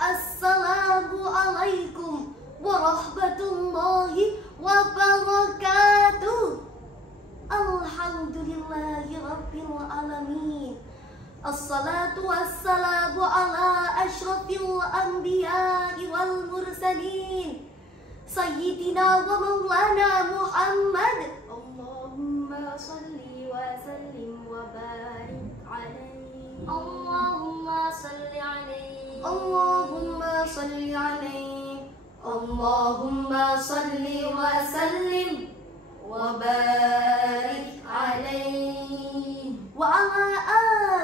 Assalamualaikum warahmatullahi wabarakatuh. Alhamdulillahi rabbil alamin. Assalatu wassalamu ala asyrafil anbiya'i wal mursalin Sayyidina wa maulana Muhammad. Allahumma salli wa sallim wa barik alaihi. Allahumma salli alaihi. Allahumma salli alaihi. Allahumma salli wa sallim wa barik alaihi wa ala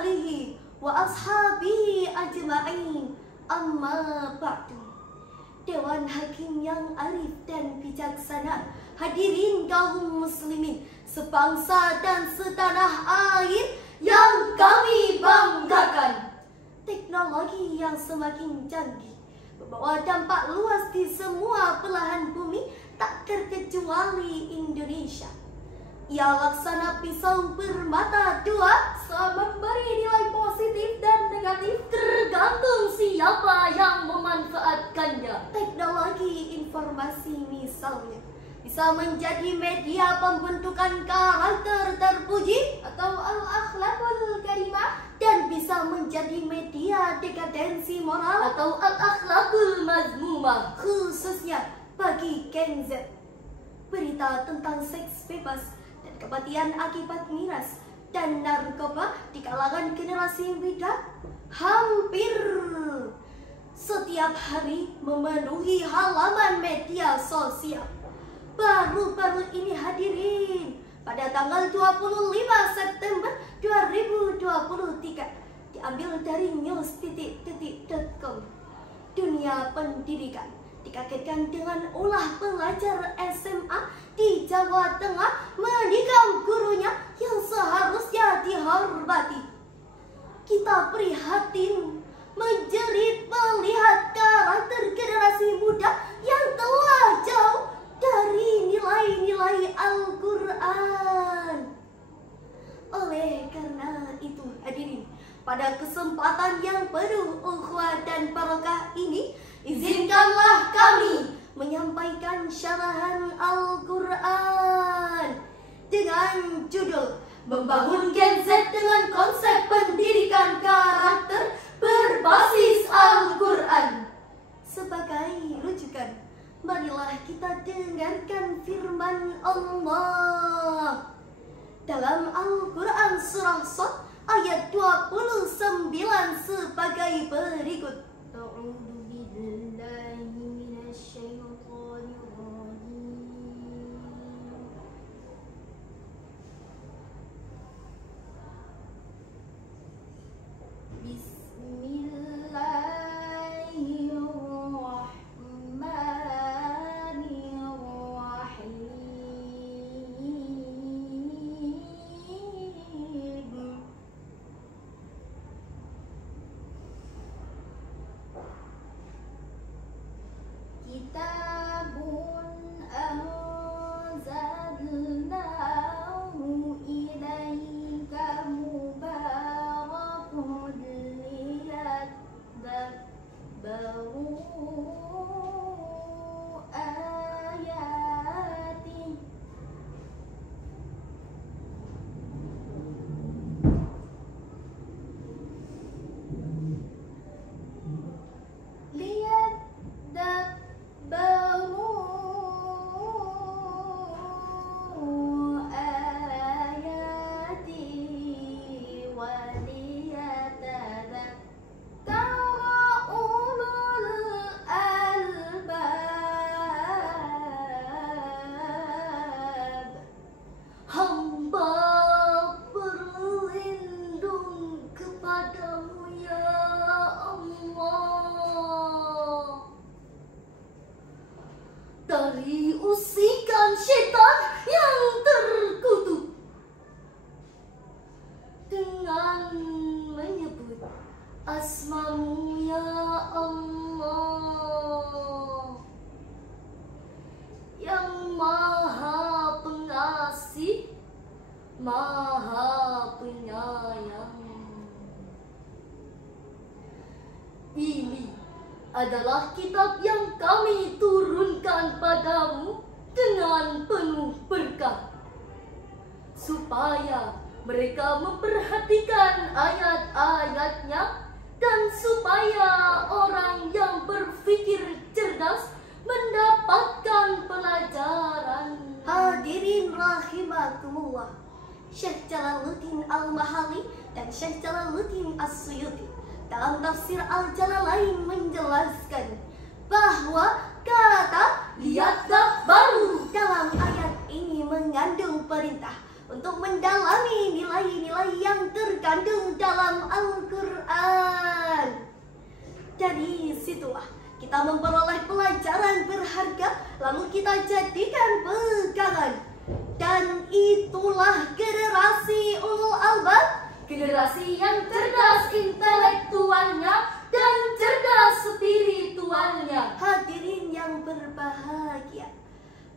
alihi wa ashabihi ajma'in. Amma ba'du. Dewan Hakim yang arif dan bijaksana, hadirin kaum muslimin sebangsa dan setanah air yang kami banggakan. Teknologi yang semakin canggih membawa dampak luas di semua belahan bumi, tak terkecuali Indonesia. Ia laksana pisau bermata dua, memberi nilai positif dan negatif tergantung siapa yang memanfaatkannya. Teknologi informasi misalnya bisa menjadi media pembentukan karakter terpuji atau al-akhlakul karimah, dan bisa menjadi media dekadensi moral atau al-akhlakul mazmumah, khususnya bagi Gen Z. Berita tentang seks bebas dan kematian akibat miras dan narkoba di kalangan generasi muda hampir setiap hari memenuhi halaman media sosial. Baru-baru ini hadirin, pada tanggal 25 September 2023 diambil dari news.com, dunia pendidikan dikagetkan dengan ulah pelajar SMA di Jawa Tengah menikam gurunya yang seharusnya dihormati. Kita prihatin, menjerit melihat karakter generasi muda yang telah jauh dari nilai-nilai Al-Quran. Oleh karena itu hadirin, pada kesempatan yang penuh ukhuwah dan barokah ini, izinkanlah kami menyampaikan syarahan Al-Quran dengan judul Membangun Gen Z dengan Konsep Pendidikan Karakter Berbasis Al-Quran. Sebagai rujukan, marilah kita dengarkan firman Allah dalam Al-Quran surah Shad ayat 29 sebagai berikut. Kitabun anzalnahu ilaika mubarakun liyadabbaru ayati. Dari usikan syaitan yang terkutuk, dengan menyebut asmamu ya Allah, yang maha pengasih, maha penyayang. Ini adalah kitab yang kami turunkan padamu dengan penuh berkah, supaya mereka memperhatikan ayat-ayatnya dan supaya orang yang berpikir cerdas mendapatkan pelajaran. Hadirin rahimakumullah, Syekh Jalaluddin Al-Mahali dan Syekh Jalaluddin As-Suyuti dalam tafsir Al-Jalalain menjelaskan bahwa kata "lihatlah" baru dalam ayat ini mengandung perintah untuk mendalami nilai-nilai yang terkandung dalam Al-Quran. Dari situlah kita memperoleh pelajaran berharga, lalu kita jadikan pegangan. Dan itulah generasi ulul albab, Generasi yang cerdas intelektualnya dan cerdas spiritualnya. hadirin yang berbahagia.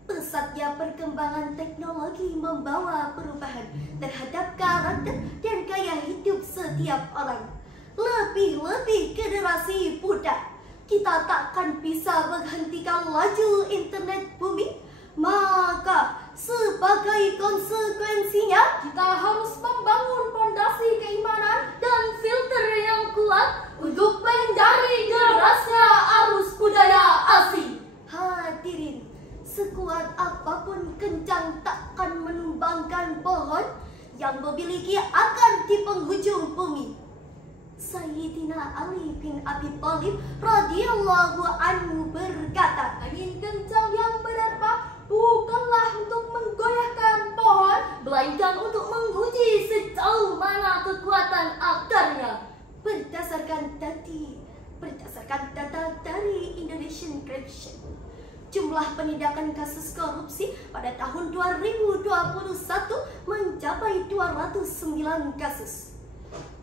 Pesatnya perkembangan teknologi membawa perubahan terhadap karakter dan gaya hidup setiap orang. Lebih-lebih generasi muda, kita takkan bisa menghentikan laju internet bumi. Maka sebagai konsekuensinya, Kita harus membangun fondasi keimanan dan filter yang kuat untuk menghindari derasnya arus budaya asing. hadirin, sekuat apapun kencang takkan menumbangkan pohon yang memiliki akar di penghujung bumi. Sayyidina Ali bin Abi Thalib radhiyallahu anhu berkata, Angin kencang yang menerpa bukanlah untuk menggoyahkan pohon, melainkan untuk menguji sejauh mana kekuatan akarnya. berdasarkan data dari Indonesian Corruption, jumlah penindakan kasus korupsi pada tahun 2021 mencapai 209 kasus.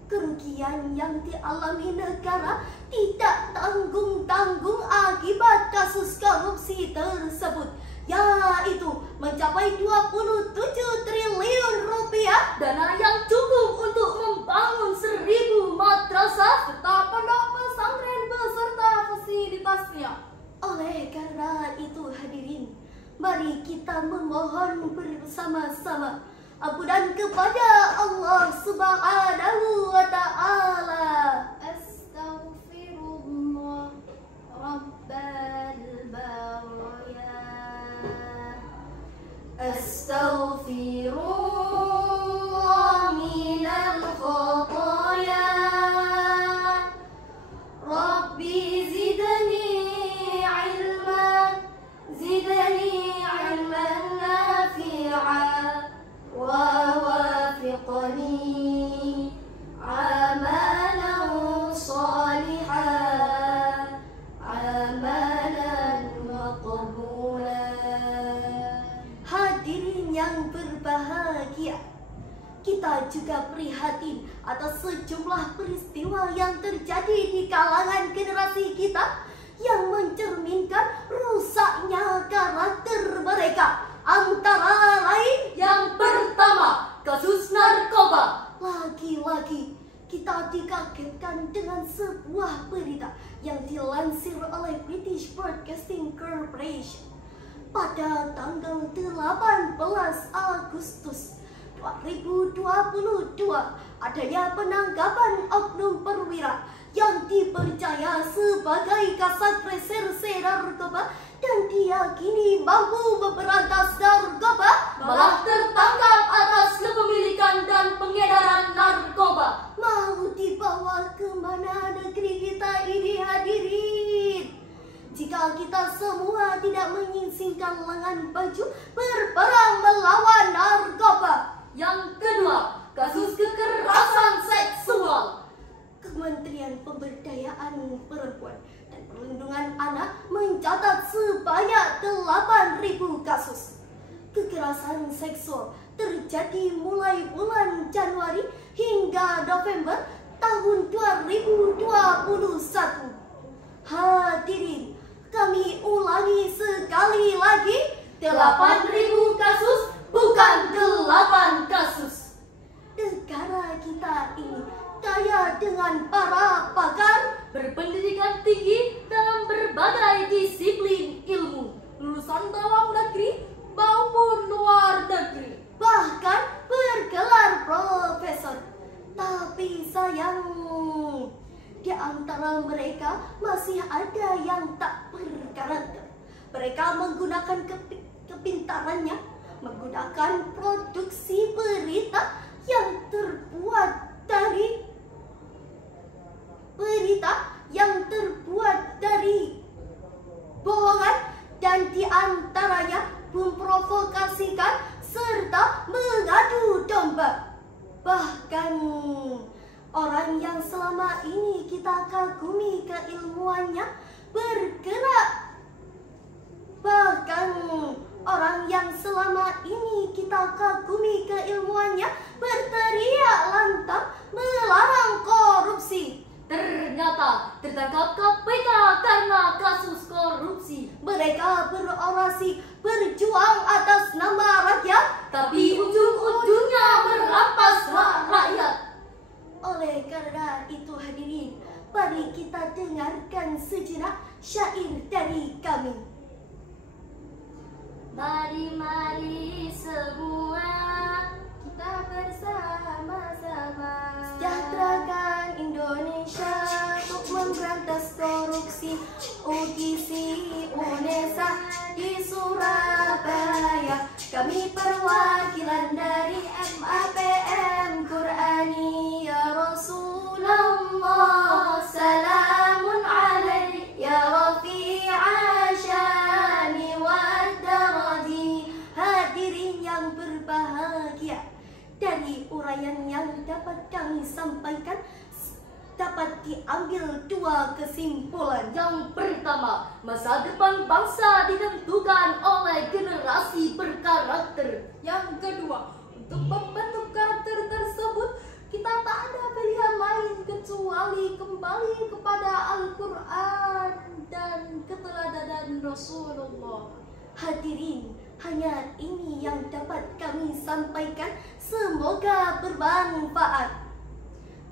Kerugian yang dialami negara tidak tanggung-tanggung akibat kasus korupsi tersebut, yaitu mencapai 27 triliun rupiah. Dana yang cukup untuk membangun 1000 madrasah serta pondok pesantren beserta fasilitasnya. Oleh karena itu hadirin, mari kita memohon bersama-sama ampunan kepada Allah Subhanahu wa Ta'ala. Astaghfirullah Rabbal baraya. Astaghfirullah minal khotoya. Rabbi zidni ilman, zidni ilman nafi'a. ووافقني عملا صالحا عملا مقبولا. Hadirin yang berbahagia, kita juga prihatin atas sejumlah peristiwa yang terjadi di kalangan generasi kita yang mencerminkan rusaknya karakter mereka. Antara lain, Yang pertama, kasus narkoba. lagi-lagi kita dikagetkan dengan sebuah berita yang dilansir oleh British Broadcasting Corporation pada tanggal 18 Agustus 2022 adanya penangkapan oknum perwira yang dipercaya sebagai kasat reserse narkoba dan diyakini mampu memberantas narkoba, Malah tertangkap atas kepemilikan dan pengedaran narkoba. mau dibawa kemana negeri kita ini hadirin? Jika kita semua tidak menyingsingkan lengan baju berperang melawan narkoba. Yang kedua, kasus kekerasan seksual. Kementerian Pemberdayaan Perempuan dan Perlindungan Anak mencatat sebanyak 8.000 kasus kekerasan seksual terjadi mulai bulan Januari hingga November tahun 2021. Hadirin, kami ulangi sekali lagi, 8.000 kasus, bukan 8 kasus. negara kita ini kaya dengan para pakar Berpendidikan tinggi dalam antara mereka masih ada yang tak berkarakter. Mereka menggunakan kepintarannya, menggunakan produksi berita yang terbuat dari bohongan dan diantaranya memprovokasikan serta mengadu domba. Bahkan orang yang selama ini kita kagumi keilmuannya bergerak. Berteriak lantang melarang korupsi. Ternyata tertangkap KPK karena kasus korupsi. Mereka berorasi berjuang atas nama rakyat, Tapi ujung-ujungnya merampas hak rakyat. Oleh karena itu hadirin, mari kita dengarkan sejenak syair dari kami. Mari semua kita bersama-sama Sejahterakan Indonesia untuk memberantas korupsi. UGC UNESA di Surabaya, kami perwakilan dari MAPM Qurani. Ya Rasulullah, salamun alaik ya Rafi'a syani wa daradi. Hadirin yang berbahagia, dari uraian yang dapat kami sampaikan dapat diambil dua kesimpulan. Yang pertama, masa depan bangsa ditentukan oleh generasi berkarakter. Yang kedua, untuk membentuk karakter tersebut, kita tak ada pilihan lain kecuali kembali kepada Al-Quran dan keteladanan Rasulullah. Hadirin, hanya ini yang dapat kami sampaikan. Semoga bermanfaat.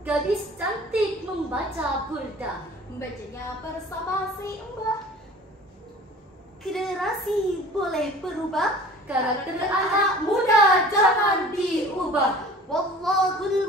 Gadis cantik membaca burda, Membacanya bersama si Mbah. Generasi boleh berubah, karakter anak muda jangan diubah. Wallahul